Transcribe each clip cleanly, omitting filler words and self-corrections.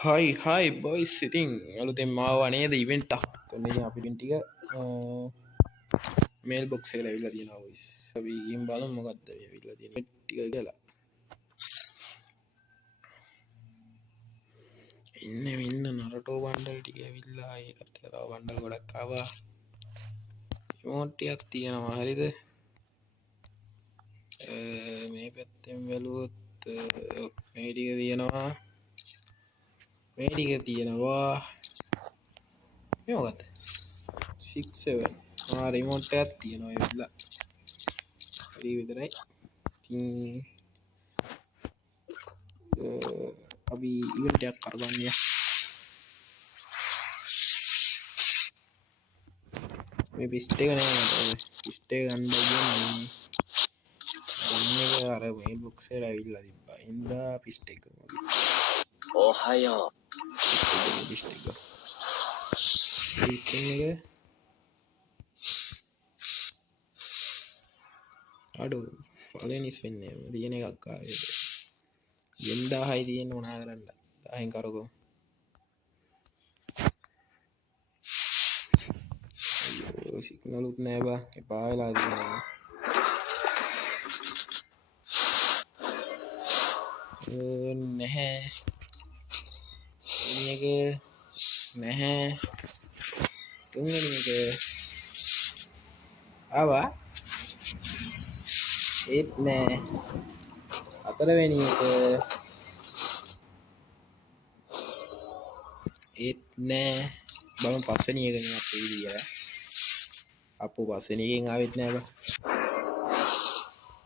හයි boys ඉතින් අලුතෙන් මාව නේද ඉවෙන්ට් එකක් කොන්න අපි ඉවෙන්ට් ටික මේල් බොක්ස් එකට ඇවිල්ලා තියෙනවා බොයිස් අපි ගිහින් බලමු මොකද්ද ඇවිල්ලා තියෙන ටික කියලා ඉන්න නරටෝ බණ්ඩල් ටික ඇවිල්ලා ඒකත් එක්ක තව බණ්ඩල් ගොඩක් ආවා ඉමෝට් ටිකක් තියෙනවා හරිද මේ පැත්තෙන් බැලුවොත් මේ ටික තියෙනවා මේ ටික තියෙනවා මේ මොකද්ද 6 7 රිමෝට් එකක් තියෙනවා ඇවිල්ලා හරි විතරයි ඉතින් අපි ඉවෙන්ට් එකක් කරගන්න මේ පිස්ට් එක නෑ මට පිස්ට් එක ගන්න ගියම අර මේ බොක්ස් එකට ඇවිල්ලා තිබ්බා ඉන්දා පිස්ට් එක ඔහයෝ පිස්ට් එක අඩෝ පලනිස් වෙන්නේ තියෙන එකක් ආවේ 2000යි තියෙන මොනා කරන්න 10න් කරකෝ අයියෝ සිග්නලුත් නෑ බා එපා වෙලා තියෙනවා නැහැ මේක නැහැ තුන්වෙනි එක ආවා ඒත් නෑ හතරවෙනි එක ඒත් නෑ බලමු පස්වෙනි එක නේ අපේ විදියට අපෝ පස්වෙනි එකෙන් ආවෙත් නෑ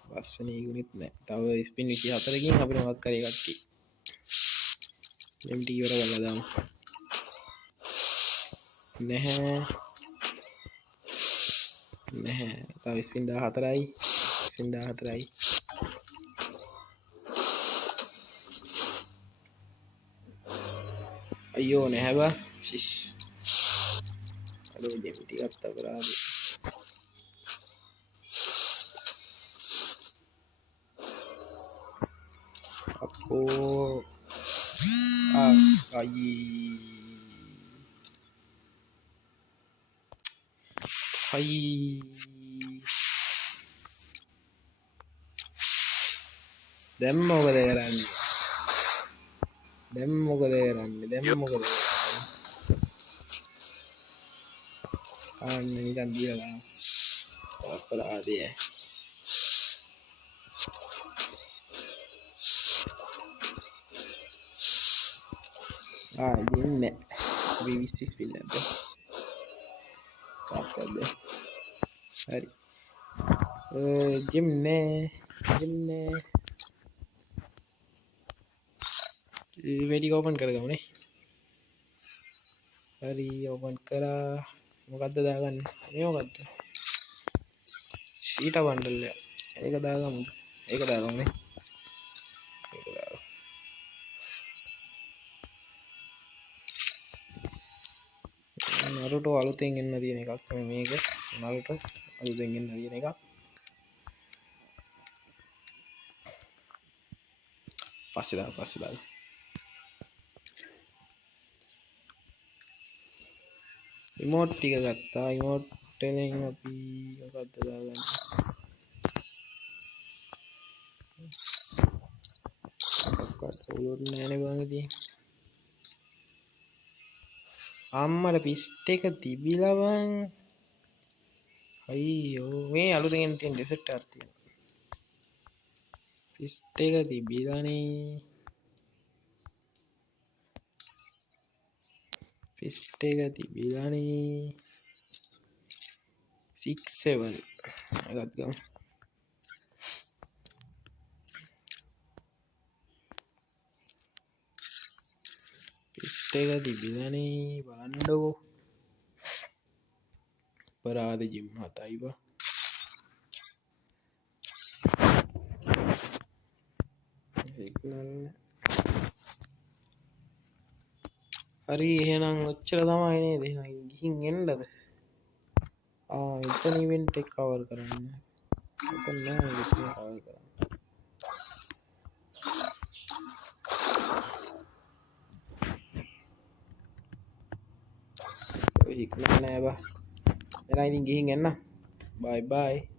බා පස්වෙනි එකෙත් නෑ තව ස්පින් 24කින් අපිට මොකක් කරේ එකක් කි MT ඉවර කරලා දාමු නැහැ තව ස්පින් 14යි ස්පින් 14යි අයියෝ නැහැ බා ශිෂ් අලෝ ජෙම් ටිකක් අපරාධ අපෝ අයි දැන් මොකද කරන්නේ ආන්න නිකන් දීලා අපරාධය ඉන්නේ විවිසි ස්පින් නැද්ද තාත්තද හරි ජිම් නෑ වැඩි ඕපන් කරගමුනේ හරි ඕපන් කරා මොකද්ද දාගන්න මේ මොකද්ද ෂීට බණ්ඩල් ඒක දාගමු ඒක දාගමුනේ නරුටෝ අලුතෙන් එන්න තියෙන එකක් මේක නරුටෝ අලුතෙන් එන්න තියෙන එකක් පස්සේ දාලා ඉමෝට් ටික ගත්තා ඉමෝට් එකෙන් අපි මොකද්ද දාගන්නේ මොකක්වත් උලුත් නෑනේ බං ඉතින් අම්මට පිස්ට් එක තිබිලා බං අයියෝ මේ අලුතෙන් තියෙන ඩෙසර්ට් එකක් තියෙනවා පිස්ට් එක තිබිලානේ පිස්ට් එක තිබිලානේ 6 7 එකත් ගමු පිස්ට් එක තිබිලානේ බලන්නකෝ පරාද ජිම් 7යි බා හරි එහෙනම් ඔච්චර තමයි නේද එහෙනම් ගිහින් එන්නද එතන ඉවෙන්ට් එක කවර් කරන්න එතන නෑ කවර් කරන්න හික් නෑ බස්. එහෙනම් ඉතින් ගිහින් එන්න. බයි බයි.